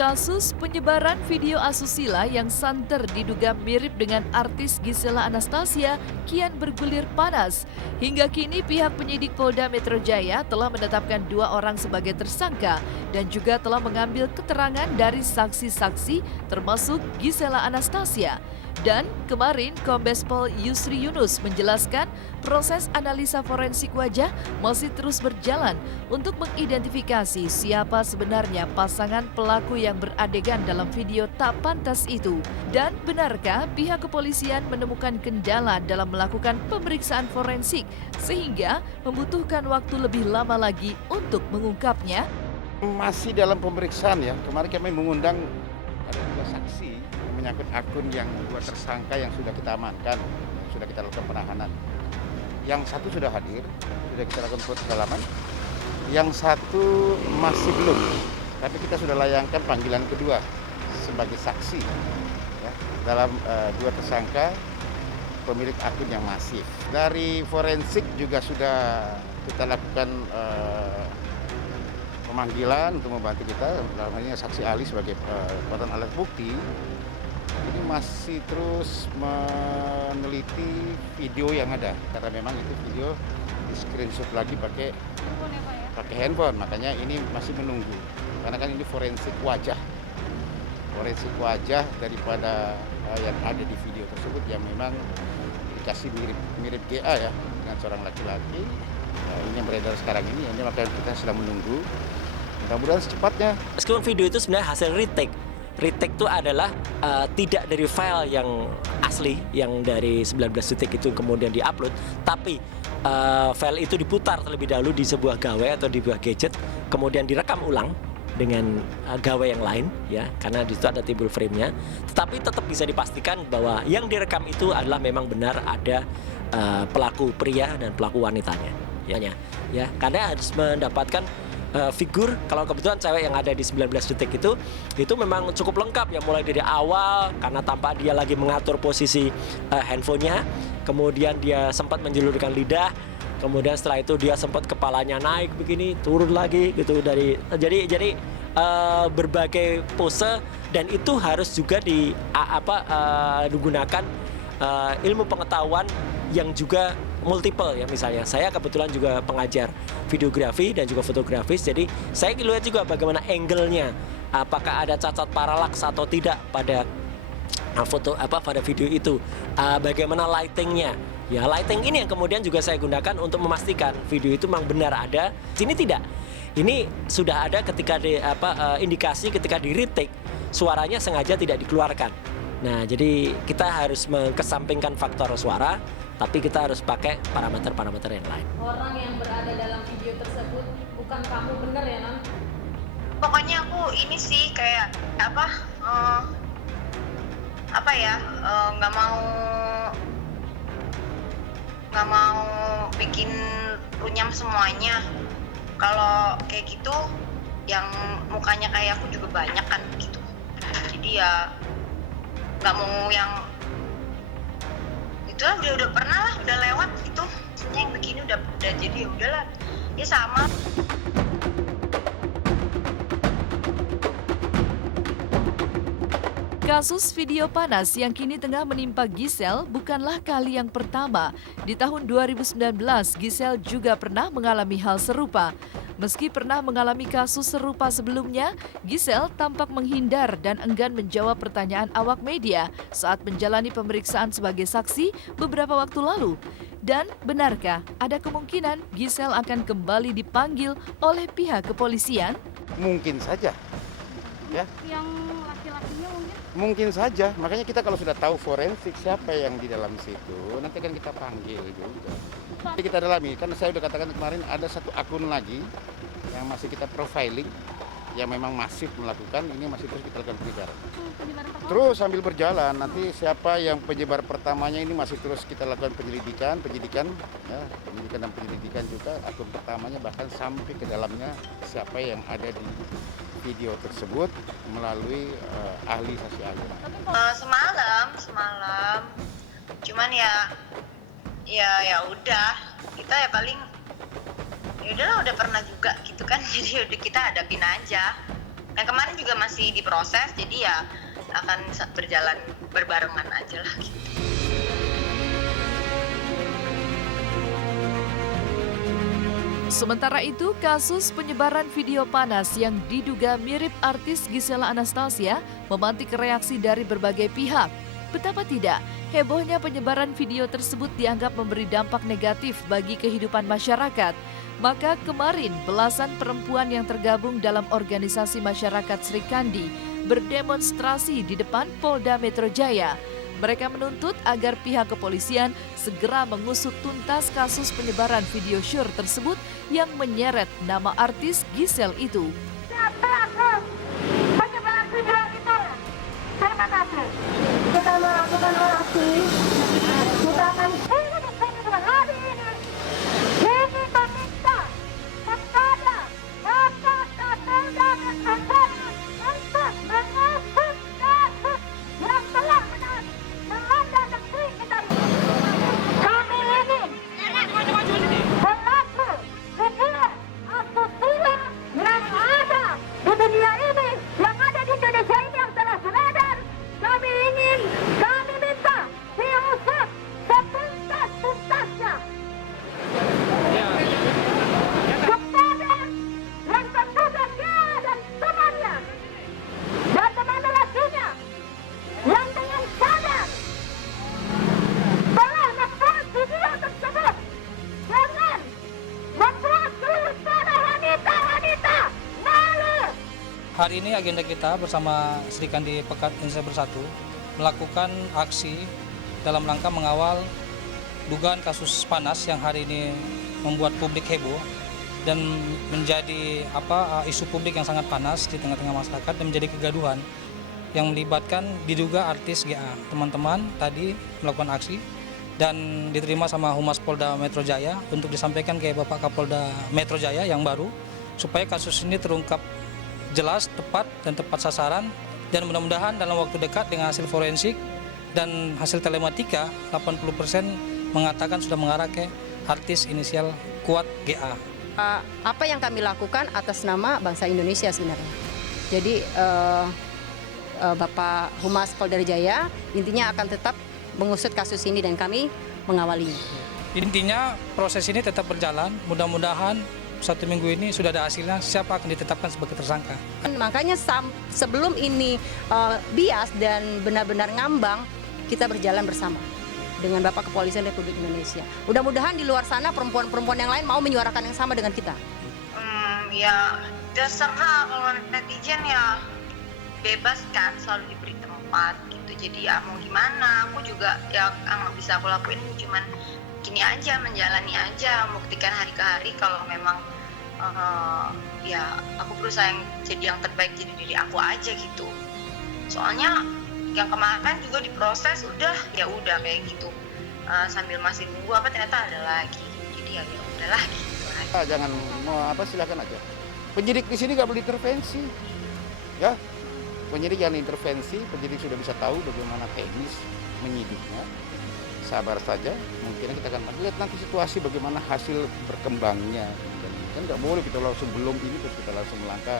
Kasus penyebaran video asusila yang santer diduga mirip dengan artis Gisela Anastasia kian bergulir panas. Hingga kini pihak penyidik Polda Metro Jaya telah menetapkan 2 orang sebagai tersangka dan juga telah mengambil keterangan dari saksi-saksi termasuk Gisela Anastasia. Dan kemarin Kombes Pol Yusri Yunus menjelaskan proses analisa forensik wajah masih terus berjalan untuk mengidentifikasi siapa sebenarnya pasangan pelaku yang beradegan dalam video tak pantas itu. Dan benarkah pihak kepolisian menemukan kendala dalam melakukan pemeriksaan forensik sehingga membutuhkan waktu lebih lama lagi untuk mengungkapnya? Masih dalam pemeriksaan ya. Kemarin kami mengundang ada 2 saksi menyangkut akun yang 2 tersangka yang sudah kita amankan, sudah kita lakukan penahanan. Yang satu sudah hadir, sudah kita lakukan pendalaman. Yang satu masih belum, tapi kita sudah layangkan panggilan kedua sebagai saksi ya, dalam 2 tersangka pemilik akun yang masif. Dari forensik juga sudah kita lakukan pemanggilan untuk membantu kita, dalam hal ini saksi ahli sebagai kekuatan alat bukti. Ini masih terus meneliti video yang ada, karena memang itu video di screenshot lagi pakai handphone, makanya ini masih menunggu. Karena kan ini forensik wajah daripada yang ada di video tersebut yang memang dikasih mirip GA ya dengan seorang laki-laki. Ini yang beredar sekarang ini makanya kita sedang menunggu. Mudah-mudahan secepatnya. Meskipun video itu sebenarnya hasil retake. Retake itu adalah tidak dari file yang asli yang dari 19 detik itu kemudian diupload, tapi file itu diputar terlebih dahulu di sebuah gawai atau di sebuah gadget, kemudian direkam ulang dengan gawai yang lain ya, karena di situ ada timbul frame-nya. Tetapi tetap bisa dipastikan bahwa yang direkam itu adalah memang benar ada pelaku pria dan pelaku wanitanya ya, karena harus mendapatkan figur. Kalau kebetulan cewek yang ada di 19 detik itu memang cukup lengkap ya, mulai dari awal karena tampak dia lagi mengatur posisi handphonenya, kemudian dia sempat menjulurkan lidah, kemudian setelah itu dia sempat kepalanya naik begini turun lagi gitu, jadi berbagai pose, dan itu harus juga digunakan ilmu pengetahuan yang juga multiple ya. Misalnya saya kebetulan juga pengajar videografi dan juga fotografis, jadi saya lihat juga bagaimana angle-nya, apakah ada cacat paralaks atau tidak pada pada video itu, bagaimana lighting-nya ya. Lighting ini yang kemudian juga saya gunakan untuk memastikan video itu memang benar ada. Sini tidak, ini sudah ada ketika indikasi ketika di retake suaranya sengaja tidak dikeluarkan. Nah, jadi kita harus mengesampingkan faktor suara, tapi kita harus pakai parameter-parameter yang lain. Orang yang berada dalam video tersebut bukan kamu, bener ya, Non? Pokoknya aku ini sih kayak nggak mau bikin runyam semuanya. Kalau kayak gitu, yang mukanya kayak aku juga banyak kan gitu. Jadi ya nggak mau yang itulah, udah pernah lah, udah lewat itu. Maksudnya yang begini udah jadi ya udahlah, ya sama. Kasus video panas yang kini tengah menimpa Giselle bukanlah kali yang pertama. Di tahun 2019, Giselle juga pernah mengalami hal serupa. Meski pernah mengalami kasus serupa sebelumnya, Giselle tampak menghindar dan enggan menjawab pertanyaan awak media saat menjalani pemeriksaan sebagai saksi beberapa waktu lalu. Dan benarkah ada kemungkinan Giselle akan kembali dipanggil oleh pihak kepolisian? Mungkin saja. Ya. Yang laki-lakinya Mungkin saja, makanya kita kalau sudah tahu forensik siapa yang di dalam situ, nanti kan kita panggil juga. Jadi kita dalami, kan saya udah katakan kemarin ada satu akun lagi yang masih kita profiling, yang memang masif melakukan, ini masih terus kita lakukan penyebaran. Terus sambil berjalan, nanti siapa yang penyebar pertamanya ini masih terus kita lakukan penyidikan dan penyelidikan juga akun pertamanya, bahkan sampai ke dalamnya siapa yang ada di video tersebut melalui saksi ahli. Semalam cuman ya udah, kita ya paling ya udahlah, udah pernah juga gitu kan. Jadi udah kita hadapin aja. Yang kemarin juga masih diproses, jadi ya akan berjalan berbarengan aja lah gitu. Sementara itu, kasus penyebaran video panas yang diduga mirip artis Gisela Anastasia memantik reaksi dari berbagai pihak. Betapa tidak, hebohnya penyebaran video tersebut dianggap memberi dampak negatif bagi kehidupan masyarakat. Maka kemarin, belasan perempuan yang tergabung dalam organisasi masyarakat Sri Kandi berdemonstrasi di depan Polda Metro Jaya. Mereka menuntut agar pihak kepolisian segera mengusut tuntas kasus penyebaran video syur tersebut yang menyeret nama artis Gisel itu. Pelaku penyebaran video itu, terima kasih. Kita melakukan orasi, kita akan hari ini. Ini meminta kepada Bapak Kapolda Metro Jaya untuk mengusut kasus yang telah melanda negeri kita. Kami ingin pelaku video asusila yang ada di dunia ini, yang ada di Indonesia ini, yang telah beredar, kami minta diusut setuntas-tuntasnya. Kepada yang terduga dia dan temannya dan teman lakinya yang dengan sadar telah membuat video tersebut dengan membuat suasana wanita-wanita malu. Hari ini agenda kita bersama Sri Kandi Pekat Indonesia Bersatu melakukan aksi dalam rangka mengawal dugaan kasus panas yang hari ini membuat publik heboh dan menjadi isu publik yang sangat panas di tengah-tengah masyarakat dan menjadi kegaduhan yang melibatkan diduga artis GA. Teman-teman tadi melakukan aksi dan diterima sama Humas Polda Metro Jaya untuk disampaikan ke Bapak Kapolda Metro Jaya yang baru supaya kasus ini terungkap jelas, tepat dan tepat sasaran, dan mudah-mudahan dalam waktu dekat dengan hasil forensik dan hasil telematika 80% mengatakan sudah mengarah ke artis inisial Kuat GA. Apa yang kami lakukan atas nama bangsa Indonesia sebenarnya. Jadi Bapak Humas Polda Jaya intinya akan tetap mengusut kasus ini dan kami mengawalinya. Intinya proses ini tetap berjalan, mudah-mudahan 1 minggu ini sudah ada hasilnya siapa akan ditetapkan sebagai tersangka. Makanya sebelum ini bias dan benar-benar ngambang, kita berjalan bersama dengan Bapak Kepolisian Republik Indonesia. Mudah-mudahan di luar sana perempuan-perempuan yang lain mau menyuarakan yang sama dengan kita. Ya terserah, kalau netizen ya bebas kan, selalu diberi tempat gitu. Jadi ya mau gimana, aku juga ya nggak bisa aku lakuin, cuman gini aja, menjalani aja, membuktikan hari ke hari kalau memang ya aku berusaha jadi yang terbaik, jadi diri aku aja gitu. Soalnya yang kemarin juga diproses udah kayak gitu, sambil masih nunggu ternyata ada lagi, jadi ya udahlah gitu aja. Jangan mau silakan aja. Penyidik di sini nggak boleh intervensi, ya. Penyidik yang intervensi, penyidik sudah bisa tahu bagaimana teknis menyidiknya. Sabar saja, mungkin kita akan lihat nanti situasi bagaimana hasil berkembangnya. Kan nggak boleh kita langsung belum ini terus kita langsung melangkah